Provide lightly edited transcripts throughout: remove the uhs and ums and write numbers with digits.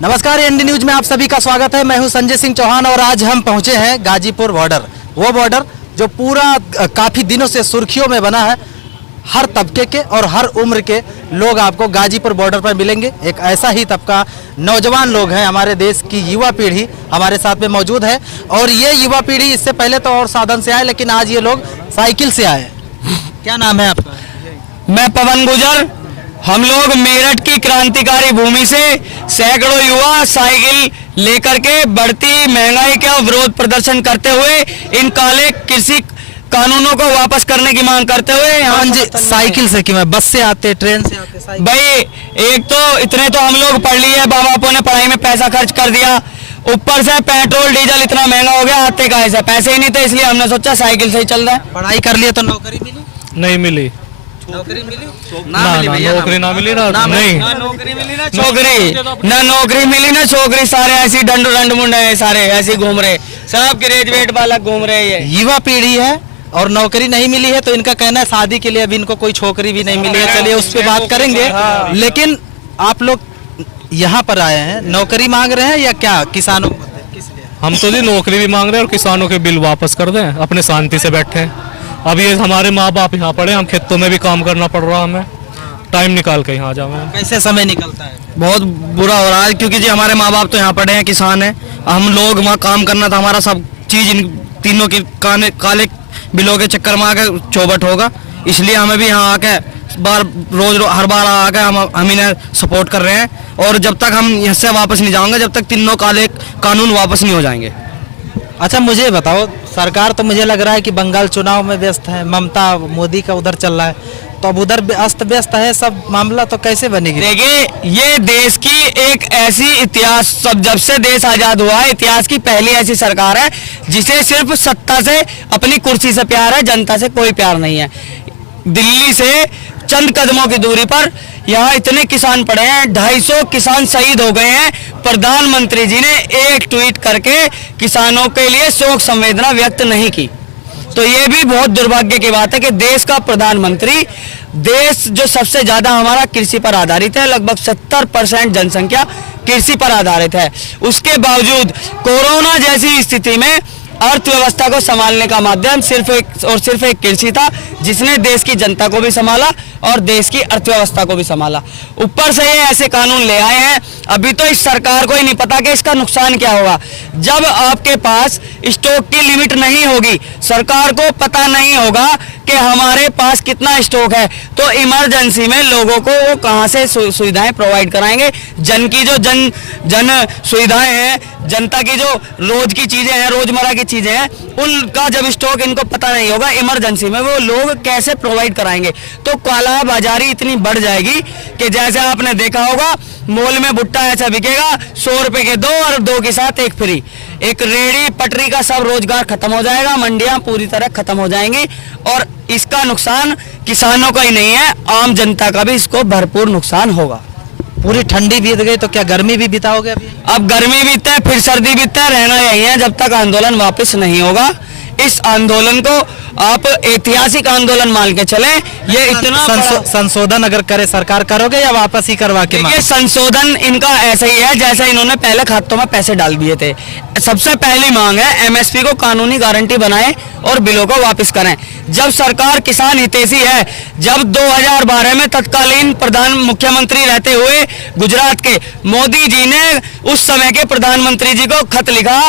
नमस्कार, ND news में आप सभी का स्वागत है। मैं हूं संजय सिंह चौहान और आज हम पहुंचे हैं गाजीपुर बॉर्डर। वो बॉर्डर जो पूरा काफ़ी दिनों से सुर्खियों में बना है। हर तबके के और हर उम्र के लोग आपको गाजीपुर बॉर्डर पर मिलेंगे। एक ऐसा ही तबका नौजवान लोग हैं, हमारे देश की युवा पीढ़ी हमारे साथ में मौजूद है। और ये युवा पीढ़ी इससे पहले तो और साधन से आए, लेकिन आज ये लोग साइकिल से आए। क्या नाम है आपका? मैं पवन गुजर। हम लोग मेरठ की क्रांतिकारी भूमि से सैकड़ों युवा साइकिल लेकर के बढ़ती महंगाई का विरोध प्रदर्शन करते हुए इन काले कृषि कानूनों को वापस करने की मांग करते हुए यहाँ साइकिल से क्यों? बस से आते, ट्रेन से आते? भाई एक तो इतने तो हम लोग पढ़ लिए, माँ बापों ने पढ़ाई में पैसा खर्च कर दिया, ऊपर से पेट्रोल डीजल इतना महंगा हो गया, आते कहाँ से? पैसे ही नहीं थे, इसलिए हमने सोचा साइकिल से ही चल रहा है। पढ़ाई कर लिए तो नौकरी मिली? नहीं मिली। नौकरी मिली? नौकरी ना मिली ना, नहीं नौकरी मिली ना नौकरी मिली ना छोकरी। सारे ऐसी डंड मुंडे हैं, सारे ऐसे घूम रहे, सब ग्रेजुएट बालक घूम रहे हैं। युवा पीढ़ी है और नौकरी नहीं मिली है, तो इनका कहना है शादी के लिए अभी इनको कोई छोकरी भी नहीं मिली है। चलिए उस पर बात करेंगे। लेकिन आप लोग यहाँ पर आए हैं, नौकरी मांग रहे हैं या क्या? किसानों हम तो जी नौकरी भी मांग रहे हैं और किसानों के बिल वापस कर दें, अपने शांति से बैठे हैं। अब ये हमारे माँ बाप यहाँ पड़े, हम खेतों में भी काम करना पड़ रहा हमें, टाइम निकाल के यहाँ जावे। कैसे समय निकलता है? बहुत बुरा हो रहा है, क्योंकि जी हमारे माँ बाप तो यहाँ पड़े हैं, किसान हैं, हम लोग वहाँ काम करना था, हमारा सब चीज इन तीनों के काले बिलों के चक्कर में आके चौबट होगा। इसलिए हमें भी यहाँ आके हर बार आके हम इन्हें सपोर्ट कर रहे हैं। और जब तक हम यहाँ से वापस नहीं जाएंगे, जब तक तीनों काले कानून वापस नहीं हो जाएंगे। अच्छा मुझे बताओ, सरकार तो मुझे लग रहा है कि बंगाल चुनाव में व्यस्त है, ममता मोदी का उधर चल रहा है, तो अब उधर अस्त व्यस्त है सब मामला, तो कैसे बनेगी? देखिए, ये देश की एक ऐसी इतिहास, सब जब से देश आजाद हुआ है, इतिहास की पहली ऐसी सरकार है जिसे सिर्फ सत्ता से, अपनी कुर्सी से प्यार है, जनता से कोई प्यार नहीं है। दिल्ली से चंद कदमों की दूरी पर यहाँ इतने किसान पड़े हैं, 250 किसान शहीद हो गए हैं। प्रधानमंत्री जी ने एक ट्वीट करके किसानों के लिए शोक संवेदना व्यक्त नहीं की। तो ये भी बहुत दुर्भाग्य की बात है कि देश का प्रधानमंत्री, देश जो सबसे ज्यादा हमारा कृषि पर आधारित है, लगभग 70% जनसंख्या कृषि पर आधारित है, उसके बावजूद कोरोना जैसी स्थिति में अर्थव्यवस्था को संभालने का माध्यम सिर्फ एक कृषि था, जिसने देश की जनता को भी संभाला और देश की अर्थव्यवस्था को भी संभाला। ऊपर से ये ऐसे कानून ले आए हैं, अभी तो इस सरकार को ही नहीं पता कि इसका नुकसान क्या होगा। जब आपके पास स्टॉक की लिमिट नहीं होगी, सरकार को पता नहीं होगा कि हमारे पास कितना स्टॉक है, तो इमरजेंसी में लोगों को वो कहाँ से सुविधाएं प्रोवाइड कराएंगे? जन की जो जन सुविधाएं हैं, जनता की जो रोज की चीजें हैं, रोजमर्रा की चीजें हैं, उनका जब स्टॉक इनको पता नहीं होगा, इमरजेंसी में वो लोग कैसे प्रोवाइड कराएंगे? तो काला बाजारी इतनी बढ़ जाएगी कि जैसे आपने देखा होगा, मॉल में भुट्टा ऐसा बिकेगा 100 रुपए के 2 और 2 के साथ 1 फ्री। एक रेडी पटरी का सब रोजगार खत्म हो जाएगा, मंडियां पूरी तरह खत्म हो जाएंगी। और इसका नुकसान किसानों का ही नहीं है, आम जनता का भी इसको भरपूर नुकसान होगा। पूरी ठंडी बीत गई तो क्या गर्मी भी बिताओगे अभी? अब गर्मी बीतता है, फिर सर्दी बीतता है, रहना यही है जब तक आंदोलन वापस नहीं होगा। इस आंदोलन को आप ऐतिहासिक आंदोलन मान के चलें। ये इतना संशोधन अगर करे सरकार, करोगे या वापस ही करवा के? ये संशोधन इनका ऐसा ही है जैसा इन्होंने पहले खातों में पैसे डाल दिए थे। सबसे पहली मांग है एमएसपी को कानूनी गारंटी बनाएं और बिलों को वापस करें। जब सरकार किसान हितैषी है, जब 2012 में तत्कालीन मुख्यमंत्री रहते हुए गुजरात के मोदी जी ने उस समय के प्रधानमंत्री जी को खत लिखा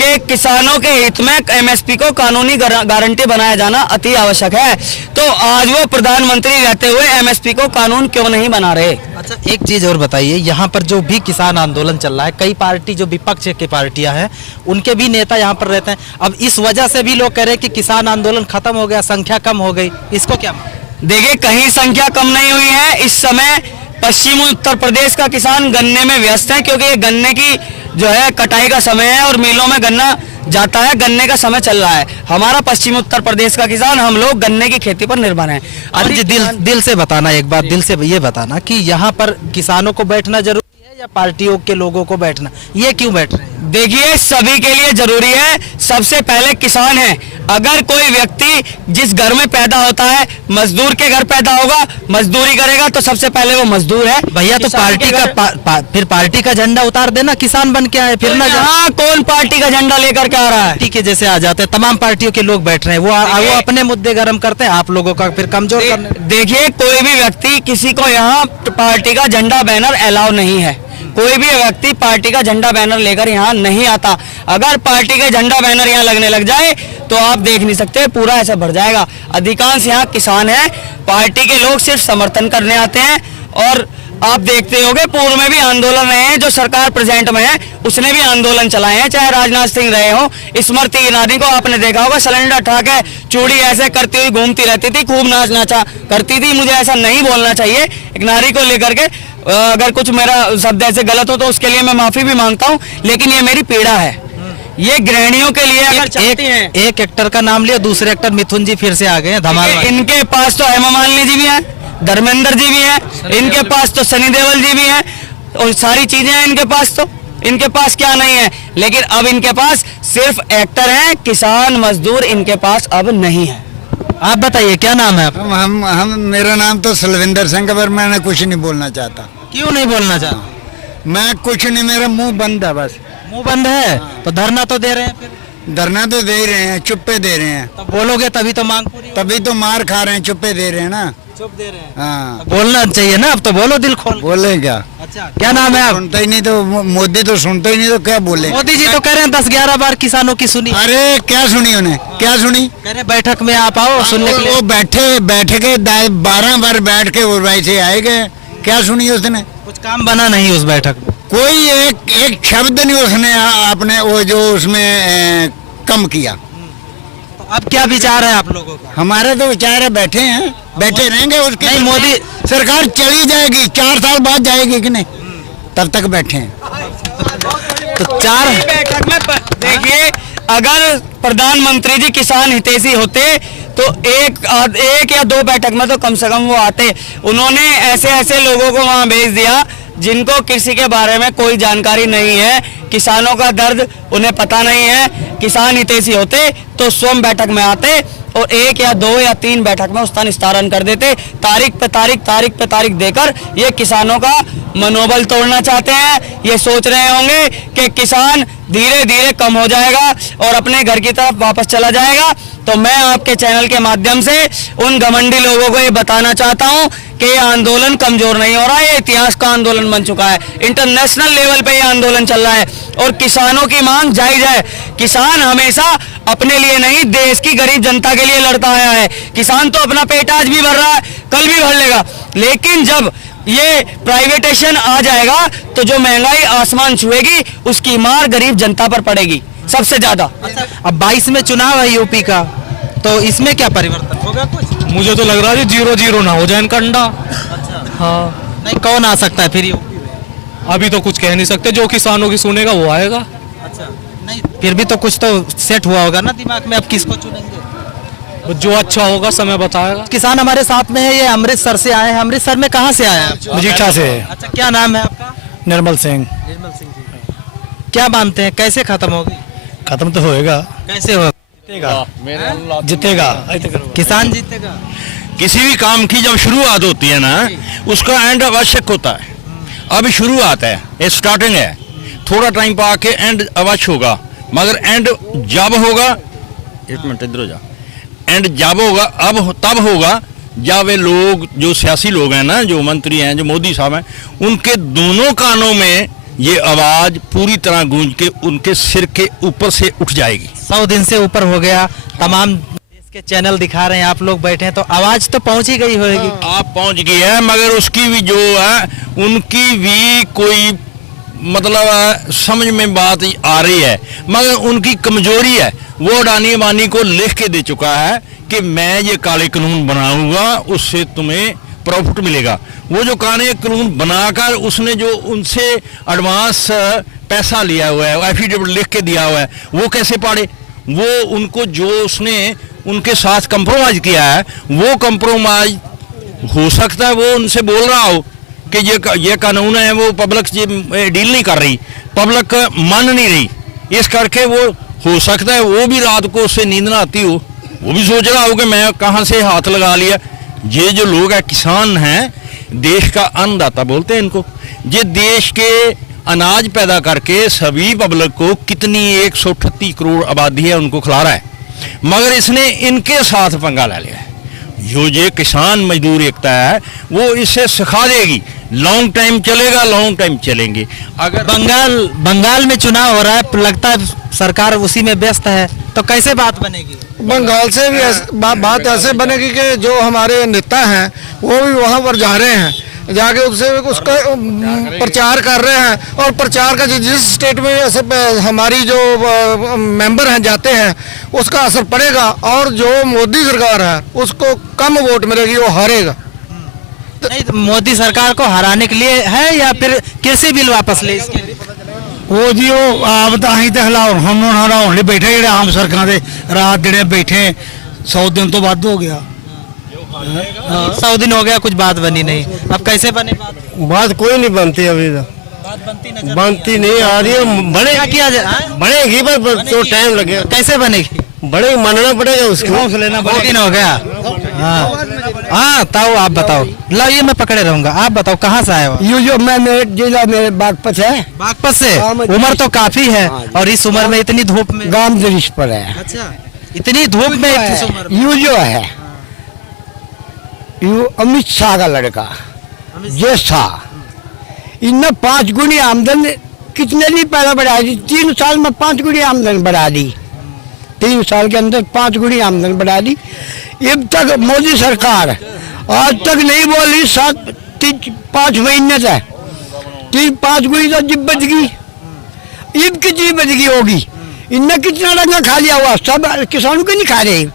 कि किसानों के हित में एमएसपी को कानूनी गारंटी बनाया जाना अति आवश्यक है, तो आज वो प्रधानमंत्री रहते हुए एमएसपी को कानून क्यों नहीं बना रहे? अच्छा एक चीज और बताइए, यहाँ पर जो भी किसान आंदोलन चल रहा है, कई पार्टी जो विपक्ष की पार्टियां हैं उनके भी नेता यहाँ पर रहते हैं। अब इस वजह से भी लोग कह रहे हैं कि किसान आंदोलन खत्म हो गया, संख्या कम हो गई, इसको क्या? देखिए, कहीं संख्या कम नहीं हुई है। इस समय पश्चिमी उत्तर प्रदेश का किसान गन्ने में व्यस्त है, क्योंकि गन्ने की जो है कटाई का समय है और मिलों में गन्ना जाता है, गन्ने का समय चल रहा है। हमारा पश्चिमी उत्तर प्रदेश का किसान, हम लोग गन्ने की खेती पर निर्भर हैं। अभी दिल से बताना, एक बात दिल से ये बताना कि यहाँ पर किसानों को बैठना जरूरी है या पार्टियों के लोगों को बैठना? ये क्यों बैठ रहे हैं? देखिए, सभी के लिए जरूरी है। सबसे पहले किसान है। अगर कोई व्यक्ति जिस घर में पैदा होता है, मजदूर के घर पैदा होगा, मजदूरी करेगा, तो सबसे पहले वो मजदूर है। भैया तो किसान पार्टी के का घर- फिर पार्टी का झंडा उतार देना, किसान बन के आए फिर ना जा यहाँ कौन पार्टी का झंडा लेकर के आ रहा है? पार्टी के जैसे आ जाते हैं, तमाम पार्टियों के लोग बैठ रहे हैं, वो अपने मुद्दे गर्म करते हैं, आप लोगों का फिर कमजोर करने। देखिए, कोई भी व्यक्ति किसी को यहाँ पार्टी का झंडा बैनर अलाउ नहीं है। कोई भी व्यक्ति पार्टी का झंडा बैनर लेकर यहाँ नहीं आता। अगर पार्टी के झंडा बैनर यहाँ लगने लग जाए तो आप देख नहीं सकते, पूरा ऐसा भर जाएगा। अधिकांश यहाँ किसान हैं, पार्टी के लोग सिर्फ समर्थन करने आते हैं। और आप देखते होंगे पूर्व में भी आंदोलन रहे हैं, जो सरकार प्रेजेंट में है उसने भी आंदोलन चलाए हैं, चाहे राजनाथ सिंह रहे हो। स्मृति ईरानी को आपने देखा होगा, सिलेंडर उठा के चूड़ी ऐसे करती हुई घूमती रहती थी, खूब नाचा करती थी। मुझे ऐसा नहीं बोलना चाहिए एक नारी को लेकर के। अगर कुछ मेरा शब्द ऐसे गलत हो तो उसके लिए मैं माफी भी मांगता हूँ, लेकिन ये मेरी पीड़ा है। ये गृहिणियों के लिए अगर चाहती हैं, एक एक्टर का नाम लिया, दूसरे एक्टर मिथुन जी फिर से आ गए हैं धमाल में। इनके पास तो हेमा मालिनी जी भी हैं, धर्मेंद्र जी भी हैं, इनके पास तो सनी देओल जी भी हैं, और सारी चीजें हैं इनके पास। तो इनके पास क्या नहीं है, लेकिन अब इनके पास सिर्फ एक्टर हैं, किसान मजदूर इनके पास अब नहीं है। आप बताइए क्या नाम है आपका? हम मेरा नाम तो सलविंदर सिंह, पर मैंने कुछ नहीं बोलना चाहता। क्यों नहीं बोलना चाहते? मैं कुछ नहीं, मेरा मुंह बंद है बस। मुंह बंद है तो धरना तो दे रहे हैं, फिर धरना तो दे ही रहे हैं, चुप्पे दे रहे हैं, तो बोलोगे तभी तो मांग पूरी होगी। तभी तो मार खा रहे हैं, चुप्पे दे रहे हैं ना। चुप दे रहे हैं, हाँ, बोलना चाहिए ना, अब तो बोलो दिल खोल। बोले क्या? अच्छा, क्या नाम है आप? सुनते ही नहीं तो मोदी तो सुनते ही नहीं तो क्या बोले? मोदी जी तो कह रहे हैं 10-11 बार किसानों की सुनी। अरे क्या सुनी उन्हें, क्या सुनी? कह रहे बैठक में आप आओ सुनने के लिए। वो बैठे के 12 बार बैठ के वो वैसे आए गए, क्या सुनी उसने? कुछ काम बना नहीं उस बैठक में। कोई एक शब्द नहीं उसने अपने वो जो उसमें कम किया। तो अब क्या विचार है आप लोगों का? हमारे तो विचार है, बैठे हैं, बैठे रहेंगे। उसके नहीं, मोदी सरकार चली जाएगी, 4 साल बाद जाएगी कि नहीं, तब तक बैठे हैं। तो 4 बैठक में देखिए, अगर प्रधानमंत्री जी किसान हितैषी होते तो एक या 2 बैठक में तो कम से कम वो आते। उन्होंने ऐसे लोगों को वहां भेज दिया जिनको कृषि के बारे में कोई जानकारी नहीं है, किसानों का दर्द उन्हें पता नहीं है। किसान हितैषी होते तो स्वयं बैठक में आते और 1 या 2 या 3 बैठक में उसका निस्तारण कर देते। तारीख पे तारीख देकर ये किसानों का मनोबल तोड़ना चाहते हैं। ये सोच रहे होंगे कि किसान धीरे धीरे कम हो जाएगा और अपने घर की तरफ वापस चला जाएगा। तो मैं आपके चैनल के माध्यम से उन घमंडी लोगों को ये बताना चाहता हूँ कि ये आंदोलन कमजोर नहीं हो रहा है, ये इतिहास का आंदोलन बन चुका है। इंटरनेशनल लेवल पे ये आंदोलन चल रहा है और किसानों की मांग जायज है। किसान हमेशा अपने लिए नहीं, देश की गरीब जनता के लिए लड़ता आया है। किसान तो अपना पेट आज भी भर रहा है, कल भी भर लेगा, लेकिन जब ये प्राइवेटेशन आ जाएगा तो जो महंगाई आसमान छुएगी उसकी मार गरीब जनता पर पड़ेगी सबसे ज्यादा। अब 22 में चुनाव है यूपी का, तो इसमें क्या परिवर्तन होगा कुछ? मुझे तो लग रहा है 0-0 ना हो जाए इनका अंडा। हाँ, नहीं, कौन आ सकता है फिर यूपी में? अभी तो कुछ कह नहीं सकते, जो किसानों की सुनेगा वो आएगा। अच्छा, नहीं फिर भी तो कुछ तो सेट हुआ होगा ना दिमाग में, अब किसको चुनेंगे? जो अच्छा होगा समय बताएगा। किसान हमारे साथ में है, ये अमृतसर से आए हैं। अमृतसर में कहाँ से आए हैं आप? मजीठा से। अच्छा, क्या नाम है आपका? निर्मल सिंह। निर्मल सिंह जी। क्या मानते हैं कैसे खत्म होगी? खत्म तो होएगा, कैसे होगा? जीतेगा। किसान जीतेगा। किसी भी काम की जब शुरुआत होती है ना, उसका एंड आवश्यक होता है। अभी शुरुआत है, ये स्टार्टिंग है, थोड़ा टाइम पा के एंड अवश्य होगा, मगर एंड जब होगा, 1 मिनट इधर हो जा, एंड जब होगा तब होगा जब वे लोग जो सियासी लोग हैं ना, जो मंत्री हैं, जो मोदी साहब हैं, उनके दोनों कानों में ये आवाज पूरी तरह गूंज के उनके सिर के ऊपर से उठ जाएगी। 100 दिन से ऊपर हो गया, तमाम देश के चैनल दिखा रहे हैं, आप लोग बैठे हैं, तो आवाज तो पहुंच ही गई होगी। आप पहुंच गई है, मगर उसकी भी जो है उनकी भी कोई मतलब समझ में बात आ रही है, मगर उनकी कमजोरी है। वो अडानी अंबानी को लिख के दे चुका है कि मैं ये काले कानून बनाऊंगा, उससे तुम्हें प्रॉफिट मिलेगा। वो जो काले कानून बनाकर उसने जो उनसे एडवांस पैसा लिया हुआ है, एफिडेविट लिख के दिया हुआ है, वो कैसे पाड़े? वो उनको जो उसने उनके साथ कंप्रोमाइज किया है, वो कंप्रोमाइज हो सकता है वो उनसे बोल रहा हो कि ये कानून है, वो पब्लिक डील नहीं कर रही, पब्लिक मान नहीं रही, इस करके वो हो सकता है वो भी रात को उससे नींद ना आती हो वो भी सोच रहा हो कि मैं कहाँ से हाथ लगा लिया। ये जो लोग हैं किसान हैं, देश का अन्नदाता बोलते हैं इनको, ये देश के अनाज पैदा करके सभी पब्लिक को, कितनी 138 करोड़ आबादी है उनको खिला रहा है, मगर इसने इनके साथ पंगा ले लिया है। जो ये किसान मजदूर एकता है वो इससे सिखा देगी, लॉन्ग टाइम चलेगा, लॉन्ग टाइम चलेंगे। अगर बंगाल में चुनाव हो रहा है, लगता है सरकार उसी में व्यस्त है, तो कैसे बात बनेगी? बंगाल से भी बात ऐसे बनेगी कि जो हमारे नेता हैं वो भी वहाँ पर जा रहे हैं, जाके उससे उसका प्रचार कर रहे हैं, और प्रचार का जिस स्टेट में ऐसे हमारी जो मेंबर हैं जाते हैं उसका असर पड़ेगा, और जो मोदी सरकार है उसको कम वोट मिलेगी, वो हारेगा। नहीं, तो मोदी सरकार को हराने के लिए है या फिर कृषि बिल वापस ले इसके लिए? वो जी वो आप तो अं तो हिलाओ हम हराने बैठे जो आम सड़कों से रात दिन बैठे 100 दिन तो वध हो गया। 100 दिन हो गया, कुछ बात बनी नहीं, अब कैसे बने बात कोई नहीं बनती अभी तो, बनती नहीं आ रही है। क्या किया जाए? बनेगी पर तो टाइम लगेगा। कैसे बनेगी? बड़े मानना पड़ेगा उसको, लेना 2 दिन हो गया। हाँ ताऊ आप बताओ, ला ये मैं पकड़े रहूंगा, आप बताओ कहाँ से आए हो? ये जो मैं मेरे जिला मेरे बागपत है, बागपत से। उम्र तो काफी है, और इस उम्र में इतनी धूप में? गांव दरिश पर है। अच्छा, इतनी धूप में इस उम्र में? यू जो है यू अमित शाह का लड़का ये शाह, इनने 5 गुनी आमदन कितने नहीं पैदा बढ़ा दी, 3 साल में 5 गुनी आमदन बढ़ा दी, 3 साल के अंदर 5 गुनी आमदन बढ़ा दी। अब तक मोदी सरकार आज तक नहीं बोली, 5 महीने से 5 गुनी तो जिब बच गई, ईब कितनी बच गई होगी, इनने कितना रंगा खा लिया हुआ, सब किसानों को नहीं खा रहे।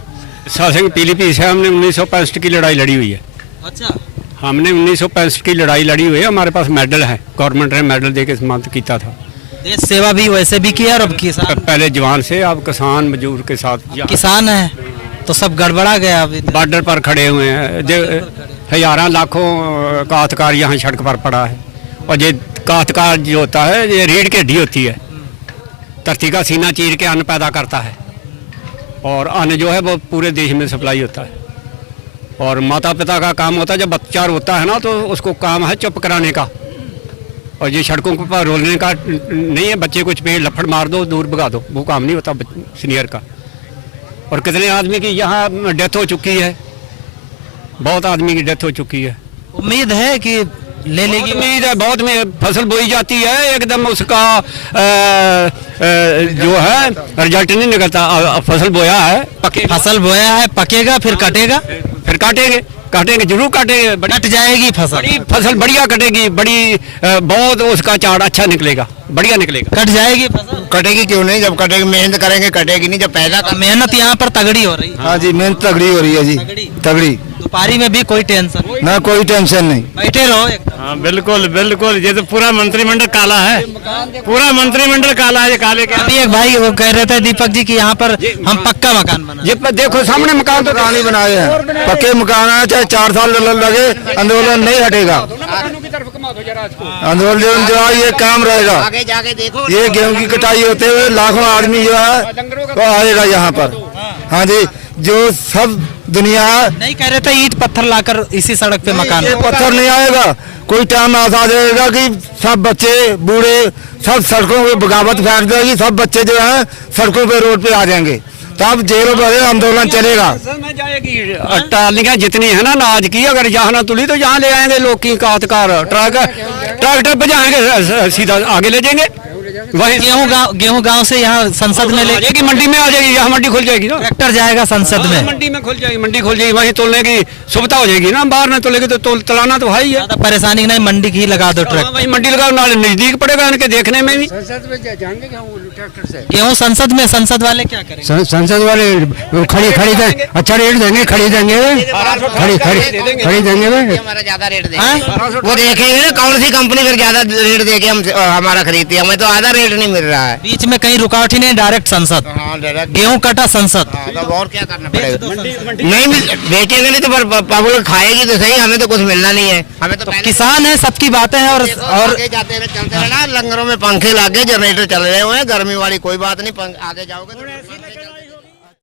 शासन पीलीभीत से हमने 1965 की लड़ाई लड़ी हुई है। अच्छा, हमने 1965 की लड़ाई लड़ी हुई है, हमारे पास मेडल है, गवर्नमेंट ने मेडल दे के सम्मानित किया था। देश सेवा भी वैसे भी किया, और अब किसान, पहले जवान से अब किसान मजदूर के साथ किसान है तो सब गड़बड़ा गया। अभी बॉर्डर पर खड़े हुए हैं, हजारों लाखों काश्तकार यहाँ सड़क पर पड़ा है, और ये काश्तकार जो होता है ये रीढ़ की हड्डी होती है, धरती का सीना चीर के अन्न पैदा करता है, और अन्न जो है वो पूरे देश में सप्लाई होता है। और माता पिता का काम होता है, जब बच्चा होता है ना तो उसको काम है चुप कराने का, और ये सड़कों पर रोलने का नहीं है, बच्चे कुछ पेड़ लफड़ मार दो दूर भगा दो, वो काम नहीं होता सीनियर का। और कितने आदमी की यहाँ डेथ हो चुकी है, बहुत आदमी की डेथ हो चुकी है। उम्मीद है कि ले लेगी, उम्मीद है बहुत में फसल बोई जाती है, एकदम उसका जो है रिजल्ट नहीं निकलता। फसल बोया है, फसल बोया है, पकेगा फिर कटेगा, फिर काटेंगे जरूर काटेंगे, कट जाएगी फसल, बड़ी फसल बढ़िया कटेगी, बड़ी बहुत उसका चाड़ अच्छा निकलेगा, बढ़िया निकलेगा। कट जाएगी फसल, कटेगी क्यों नहीं, जब कटेगी मेहनत करेंगे कटेगी नहीं, जब पैदा कर। मेहनत यहाँ पर तगड़ी हो रही है। हाँ जी, मेहनत तगड़ी हो रही है जी, तगड़ी। दोपहरी में भी कोई टेंशन ना, कोई टेंशन नहीं, बैठे रहो एकदम। हाँ बिल्कुल बिल्कुल, ये तो पूरा मंत्रिमंडल काला है, पूरा मंत्रिमंडल काला है, ये काले के। अभी एक भाई वो कह रहे थे दीपक जी कि यहाँ पर हम पक्का मकान बना, ये देखो सामने मकान तो मकान ही बनाए हैं, पक्के मकान है, चाहे 4 साल लगे, आंदोलन नहीं हटेगा, आंदोलन जो है ये काम रहेगा। आगे जाके देखो, ये गेहूं की कटाई होते हुए लाखों आदमी जो है वो आएगा यहाँ पर। हाँ जी, जो सब दुनिया नहीं कह रहे थे ईंट पत्थर लाकर इसी सड़क पे मकान, ये पत्थर नहीं आएगा, कोई टाइम ऐसा जाएगा कि सब बच्चे बूढ़े सब सड़कों पे बगावत फैल जाएगी, सब बच्चे जो हैं सड़कों पे रोड पे आ जाएंगे, तब जेरों पर आंदोलन चलेगा। ट्रालियां जितनी है ना अनाज की, अगर यहाँ ना तुली तो यहाँ ले आएंगे लोग की काश्तकार, ट्रैक्टर पे जाएंगे सीधा आगे ले जाएंगे। वही गेहूं गांव से यहाँ संसद में ले जाएगी, मंडी में आ जाएगी, यहाँ मंडी खुल जाएगी ना, ट्रैक्टर जाएगा संसद में, मंडी में खुल जाएगी, मंडी खुल जाएगी, वहीं तोलने की सुविधा हो जाएगी ना, बाहर न तोलेगी तो तलाना तो है ही है। ज्यादा परेशानी नहीं, मंडी की ही लगा दो ट्रैक्टर, वही मंडी लगाओ, नाले नजदीक पड़ेगा इनके देखने में भी। गेहूं संसद में, संसद वाले क्या करेंगे? संसद वाले खरीदेंगे, अच्छा रेट देंगे, खरीदेंगे हमारा ज्यादा रेट देंगे, वो देखेंगे ना कौन सी कंपनी फिर ज्यादा रेट देके हम हमारा खरीदती है, हमें तो आधा रेट नहीं मिल रहा है। बीच में कहीं रुकावट ही नहीं, डायरेक्ट संसद, हाँ, गेहूं कटा संसद, तो और क्या करना पड़ेगा? नहीं बेचेंगे नहीं तो पब्लिक खाएगी तो सही, हमें तो कुछ मिलना नहीं है, हमें तो किसान है, सबकी बातें हैं, और जाते रहे चलते रहना, लंगरों में पंखे लागे जनरेटर चल रहे हुए हैं, गर्मी वाली कोई बात नहीं, आगे जाओगे तो